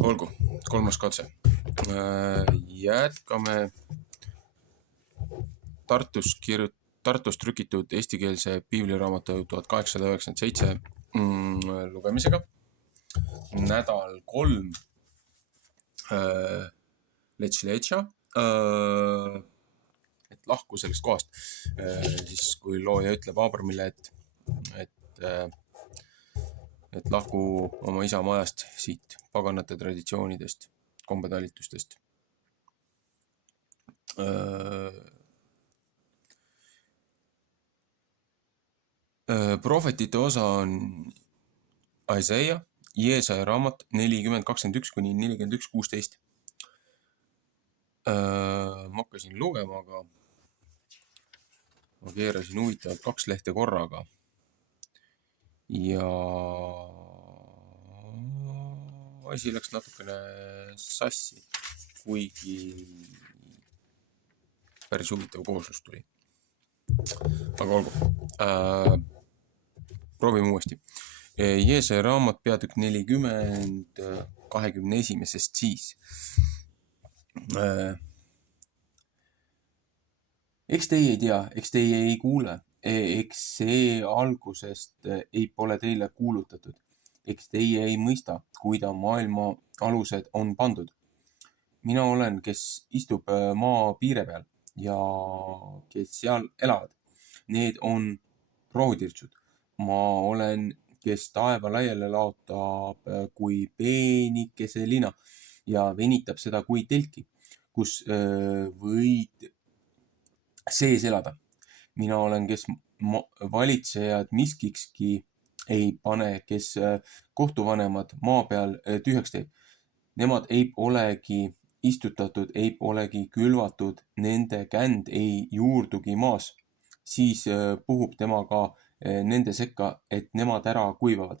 Olgu, kolmas katse. Jätkame Tartus trükitud eestikeelse piibliraamatu 1897 lugemisega. Nädal 3 Letš-Letša, et lahku sellest kohast, siis kui looja ütleb Abramile, et lahku oma isa majast, siit paganate traditsioonidest, kombetalitustest. Prohvetite osa on Isaia, Jeesaja raamat 40:21-41:16. Ma hakkasin lugema, aga ma keerasin huvitavalt 2 lehte korraga. Ja asi läks natukene sassi, kuigi päris huvitav kooslus tuli. Aga olgu. Proovime uuesti. Jeesaja raamat peatükk 40, 21. siis. Eks teie ei tea, eks teie ei kuule, eks see algusest ei pole teile kuulutatud. Eks teie ei mõista, kuida maailma alused on pandud. Mina olen, kes istub maa piire peal ja kes seal elavad. Need on rohutirtsud. Ma olen, kes taeva laiali laotab kui peenikese lina ja venitab seda kui telki, kus võid sees elada. Mina olen, kes valitsejad miskikski ei pane, kes kohtuvanemad maa peal tühjaks teeb. Nemad ei olegi istutatud, ei olegi külvatud, nende känd ei juurdugi maas. Siis puhub tema ka nende sekka, et nemad ära kuivavad.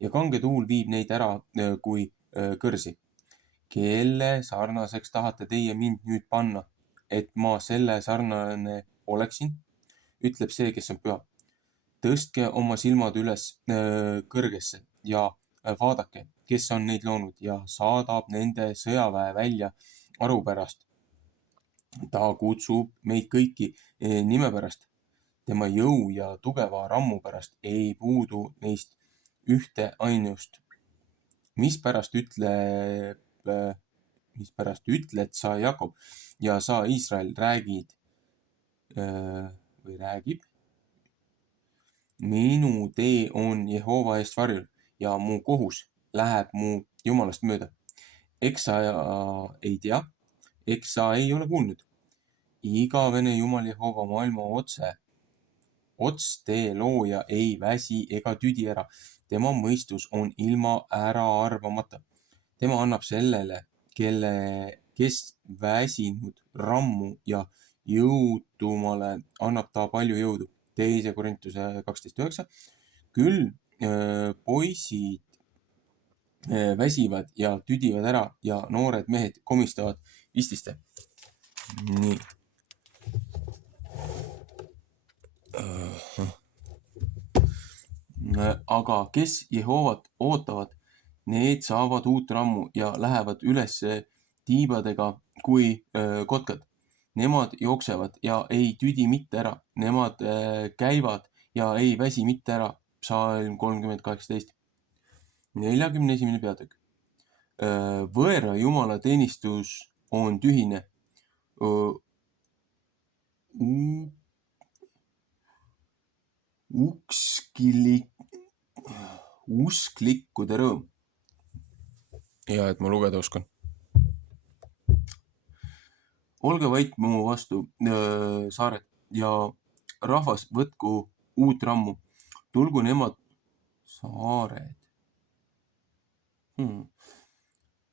Ja kange tuul viib neid ära kui kõrsi. Kelle sarnaseks tahate teie mind nüüd panna, et ma selle sarnane oleksin? Ütleb see, kes on püha. Tõstke oma silmad üles kõrgesse ja vaadake, kes on neid loonud ja saadab nende sõjaväe välja aru pärast. Ta kutsub meid kõiki nime pärast. Tema jõu ja tugeva rammu pärast ei puudu neist ühte ainust. Mispärast ütled sa Jakob ja sa Iisrael räägib. Minu tee on Jehova eest varjul ja mu kohus läheb mu Jumalast mööda. Eks sa ei tea, eks sa ei ole kuulnud. Igavene Jumal Jehova maailma otste looja ei väsi ega tüdi ära. Tema mõistus on ilma ära arvamata. Tema annab sellele, kes väsinud rammu ja jõutumale annab ta palju jõudu. 2. Korintuse 12:9. Küll poisid väsivad ja tüdivad ära ja noored mehed komistavad ististe. Nii. Aga kes Jehovat ootavad, need saavad uut rammu ja lähevad üles tiibadega kui kotkad. Nemad jooksevad ja ei tüdi mitte ära. Nemad käivad ja ei väsi mitte ära. Psalm 30:18. 41. peatükk. Võõra Jumala teenistus on tühine. Usklikkude rõõm. Ja et ma lugeda oskan. Olge vait mu vastu, saared, ja rahvas võtku uut rammu. Tulgu nemad saared.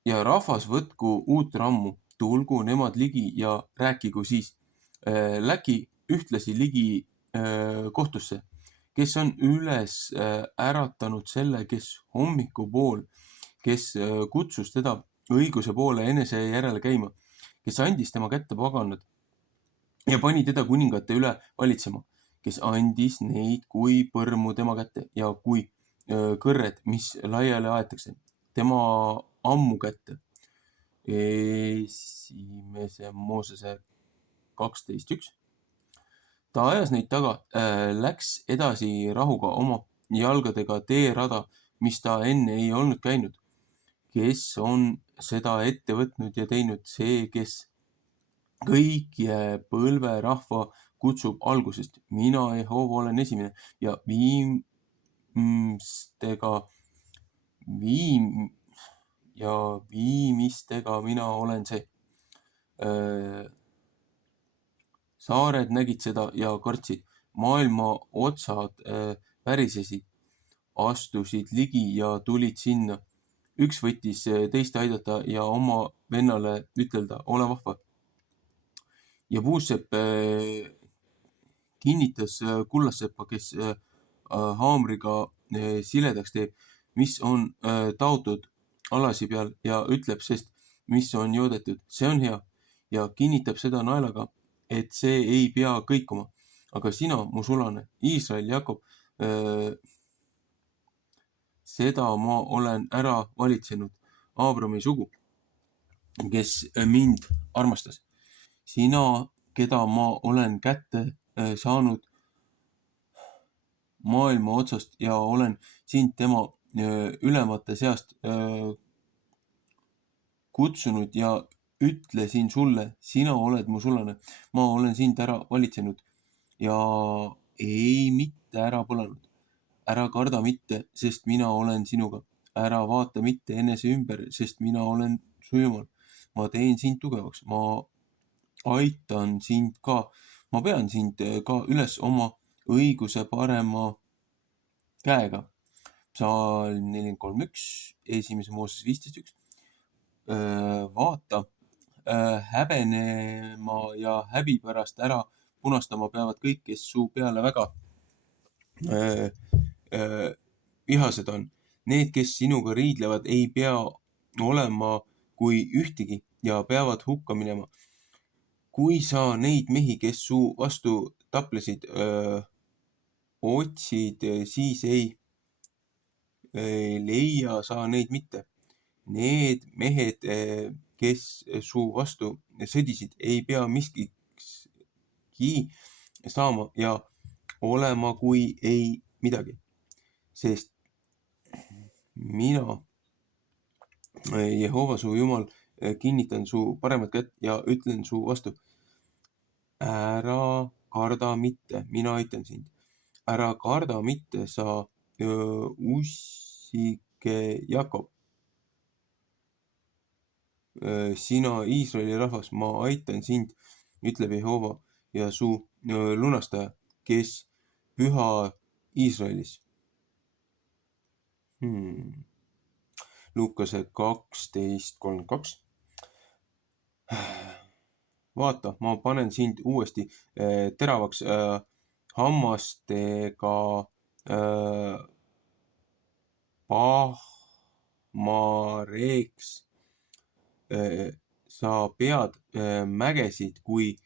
Ja rahvas võtku uut rammu. Tulgu nemad ligi ja rääkigu siis. Läki ühtlasi ligi kohtusse, kes on üles äratanud selle, kes hommikupool, kes kutsus teda õiguse poole enese järele käima, kes andis tema kätte paganad ja pani teda kuningate üle valitsema, kes andis neid kui põrmu tema kätte ja kui kõrred, mis laiali aetakse tema ammu kätte. Esimese Moosese 12.1. Ta ajas neid taga, läks edasi rahuga oma jalgadega teerada, mis ta enne ei olnud käinud. Kes on seda ette võtnud ja teinud, see, kes kõiki põlverahva kutsub algusest. Mina, Jehova, olen esimene ja viimistega mina olen see. Saared nägid seda ja kartsid. Maailma otsad värisesid, astusid ligi ja tulid sinna. Üks võttis teist aidata ja oma vennale ütelda, ole vahva. Ja puussepp kinnitas kullassepa, kes haamriga siledaks teeb, mis on taotud alasi peal ja ütleb, sest mis on joodetud, see on hea ja kinnitab seda naelaga, et see ei pea kõikuma. Aga sina, mu sulane, Iisrael, Jakob, seda ma olen ära valitsenud, Aabrami sugu, kes mind armastas. Sina, keda ma olen kätte saanud maailma otsast ja olen sind tema ülemate seast kutsunud ja ütlesin sulle, sina oled mu sulane, ma olen sind ära valitsenud ja ei mitte ära põlanud. Ära karda mitte, sest mina olen sinuga. Ära vaata mitte enese ümber, sest mina olen su Jumal. Ma teen sind tugevaks, ma aitan sind ka, ma pean sind ka üles oma õiguse parema käega. Psalm 43.1, esimese Mooses 15.1. Vaata, häbenema ja häbi pärast ära punastama peavad kõik, kes su peale väga vihased on. Need, kes sinuga riidlevad, ei pea olema kui ühtegi ja peavad hukka minema. Kui sa neid mehi, kes su vastu taplesid, otsid, siis ei leia sa neid mitte. Need mehed, kes su vastu sõdisid, ei pea miskikski saama ja olema kui ei midagi. Sest mina, Jehova su Jumal, kinnitan su paremat kätt ja ütlen su vastu. Ära karda mitte, mina aitan sind. Ära karda mitte, sa ussike Jakob. Sina, Iisraeli rahvas, ma aitan sind, ütleb Jehova ja su lunastaja, kes püha Iisraelis. Luukase 12.32. Vaata, ma panen sind uuesti teravaks hammastega pahmareeks. Sa pead mägesid kui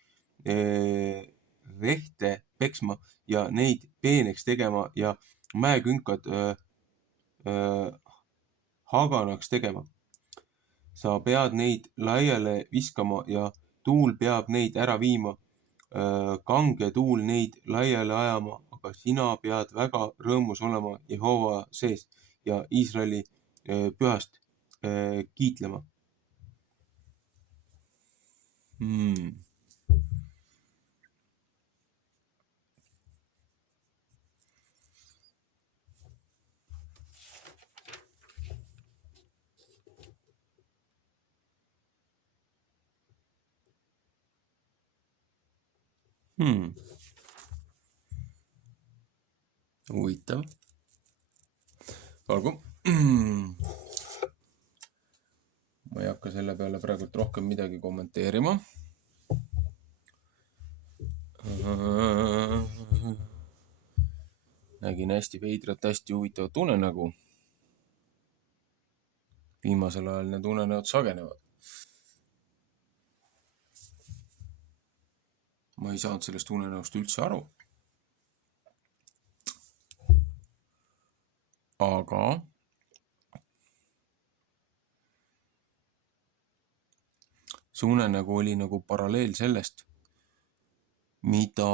rehte peksma ja neid peeneks tegema ja mäekünkad haganaks tegema. Sa pead neid laiale viskama ja tuul peab neid ära viima. Kange tuul neid laiale ajama, aga sina pead väga rõõmus olema Jehova sees ja Iisraeli pühast kiitlema. Huvitav. Olgu. Ma ei hakka selle peale praegu rohkem midagi kommenteerima. Nägin hästi veidrat, hästi huvitavat unenägu. Viimasel ajal need unenäod sagenevad. Ma ei saanud sellest unenäost üldse aru. aga see unenägu oli nagu paralleel sellest, mida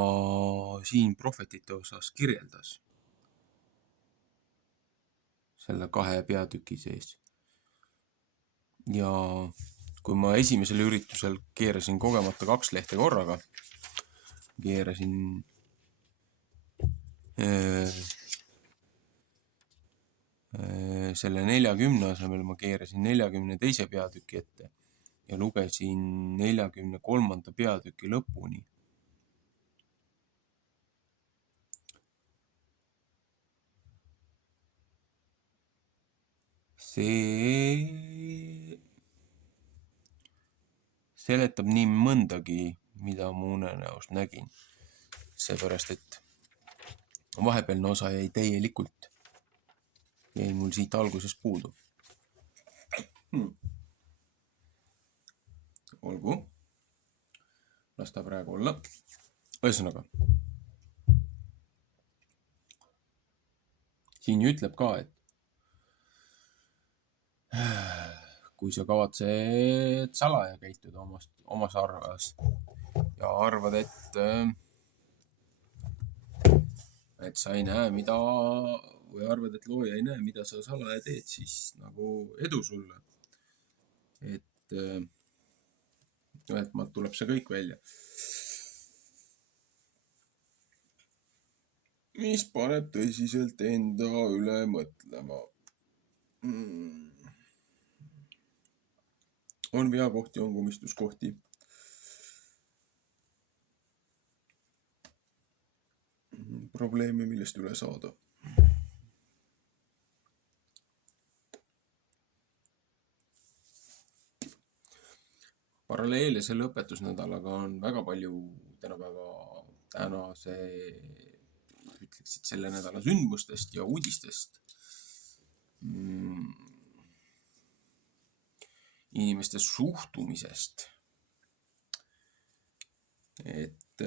siin prohvetite osas kirjeldas selle 2 peatüki sees. Ja kui ma esimesel üritusel keerasin kogemata 2 lehte korraga, keerasin selle 40 asemel ma keerasin 42. peatüki ette ja lugesin 43. peatüki lõpuni. See seletab nii mõndagi, mida ma unenäos nägin. Seepärast, et vahepealne osa jäi täielikult, jäi mul siit algusest puudu. Olgu, las ta praegu olla. Ühesõnaga, siin ütleb ka, et kui sa kavatsed salaja käituda omas arvas ja arvad, et sa ei näe, või arvad, et looja ei näe, mida sa salaja teed, siis nagu edu sulle. Et ühelt maalt tuleb see kõik välja. Mis paneb tõsiselt enda üle mõtlema. On veakohti, on komistuskohti. Probleeme, millest üle saada. Paralleele selle õpetusnädalaga on väga palju ütleksid selle nädala sündmustest ja uudistest. Inimeste suhtumisest. Et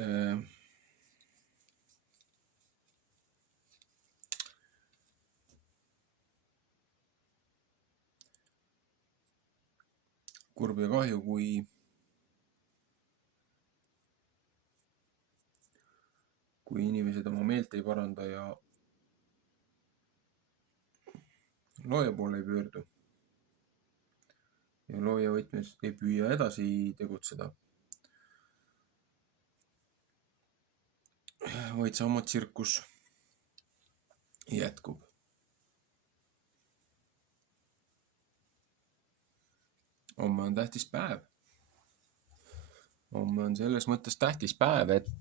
kurb ja kahju, kui inimesed oma meelt ei paranda ja looja poole ei pöördu ja looja võtmes ei püüa edasi tegutseda, vaid sama tsirkus jätkub. Homme on tähtis päev. Homme on selles mõttes tähtis päev, et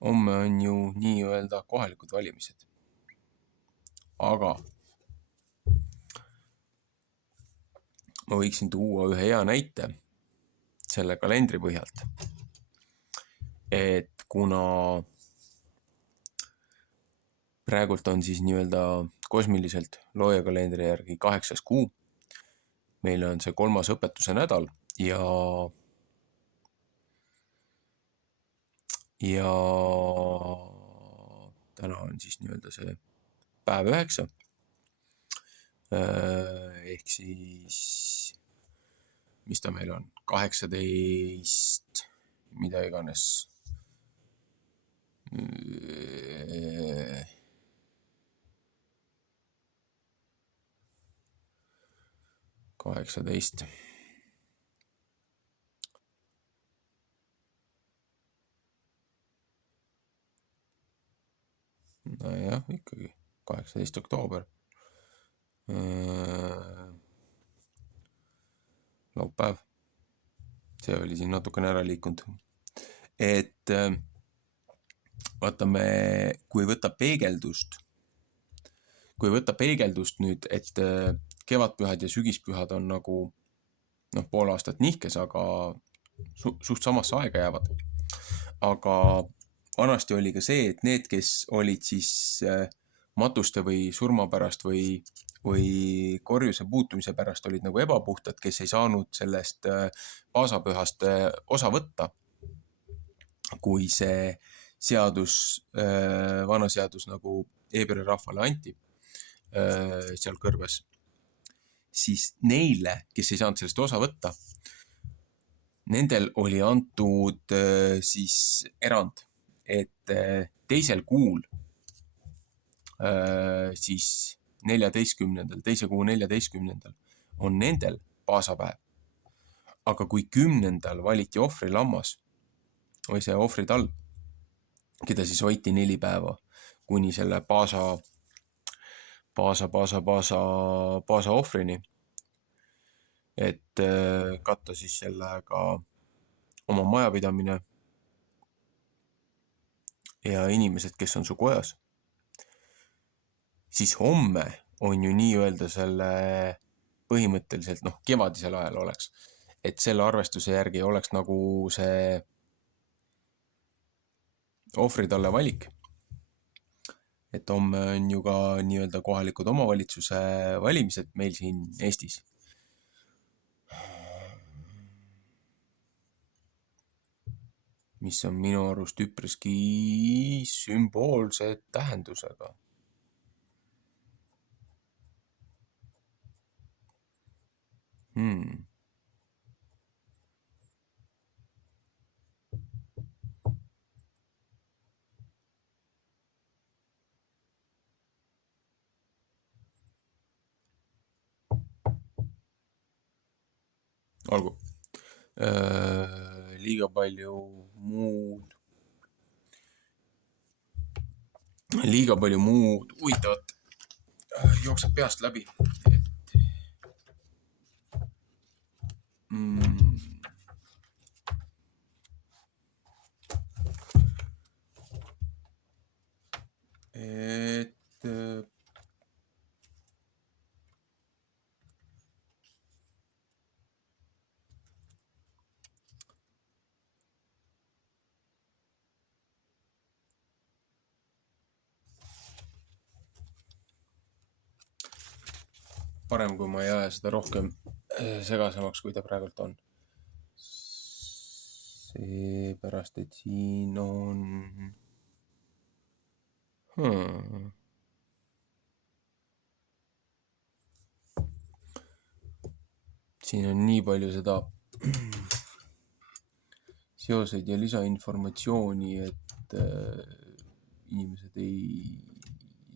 homme on ju nii-öelda kohalikud valimised. Aga ma võiksin tuua ühe hea näite selle kalendri põhjalt. Et kuna praegult on siis nii-öelda kosmiliselt looja kalendri järgi 8. kuu, meil on see 3. õpetuse nädal ja täna on siis nii-öelda see päev 9. Ehk siis, mis ta meil on, 18, mida iganes. 18. Nojah, ikkagi 18. oktoober. Laupäev. See oli siin natukene ära liikunud. Et vaatame, kui võtta peegeldust nüüd, et kevadpühad ja sügispühad on nagu pool aastat nihkes, aga suht samasse aega jäävad. Aga vanasti oli ka see, et need, kes olid siis matuste või surma pärast või korjuse puutumise pärast olid nagu ebapuhtad, kes ei saanud sellest paasapühast osa võtta, kui see seadus, vana seadus nagu Heebrea rahvale anti seal kõrbes, siis neile, kes ei saanud sellest osa võtta, nendel oli antud siis erand, et teisel kuul, siis 14. teise kuu 14. on nendel paasapäev. Aga kui 10. valiti ohvrilammas või see ohvritalv, keda siis hoiti 4 päeva kuni selle paasa ohvrini, et katta siis sellega oma majapidamine ja inimesed, kes on su kojas, siis homme on ju nii-öelda selle põhimõtteliselt kevadisel ajal oleks, et selle arvestuse järgi oleks nagu see ohvritalle valik. Et homme on ju ka nii-öelda kohalikud omavalitsuse valimised meil siin Eestis. Mis on minu arust üpriski sümboolse tähendusega. Olgu. Liiga palju muud huvitavat jookseb peast läbi. Parem, kui ma ei aja seda rohkem segasemaks, kui ta praegult on. Seepärast, et siin on... Siin on nii palju seda seoseid ja lisainformatsiooni, et inimesed ei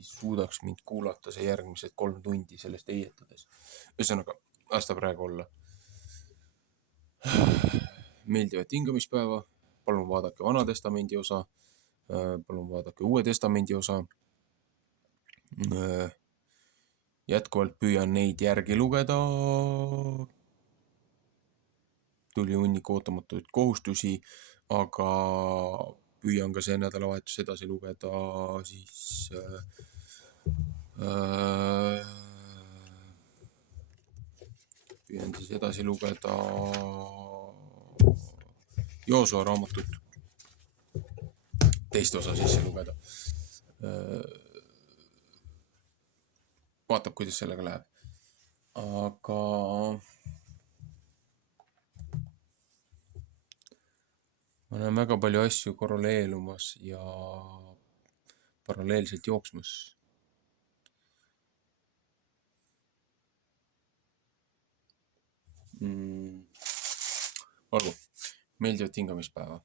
suudaks mind kuulata see järgmised 3 tundi sellest heietades. Ühesõnaga, las ta praegu olla. Meeldivat hingamispäeva. Palun vaadake Vana Testamendi osa. Palun vaadake Uue Testamendi osa. Jätkuvalt püüan neid järgi lugeda. Tuli hunnik ootamatuid kohustusi, aga püüan ka see nädalavahetus edasi lugeda siis Joosua raamatut, teist osa sisse lugeda. Vaatab, kuidas sellega läheb. Aga ma näen väga palju asju korreleerumas ja paralleelselt jooksmas. Olgu, meeldivat hingamispäeva.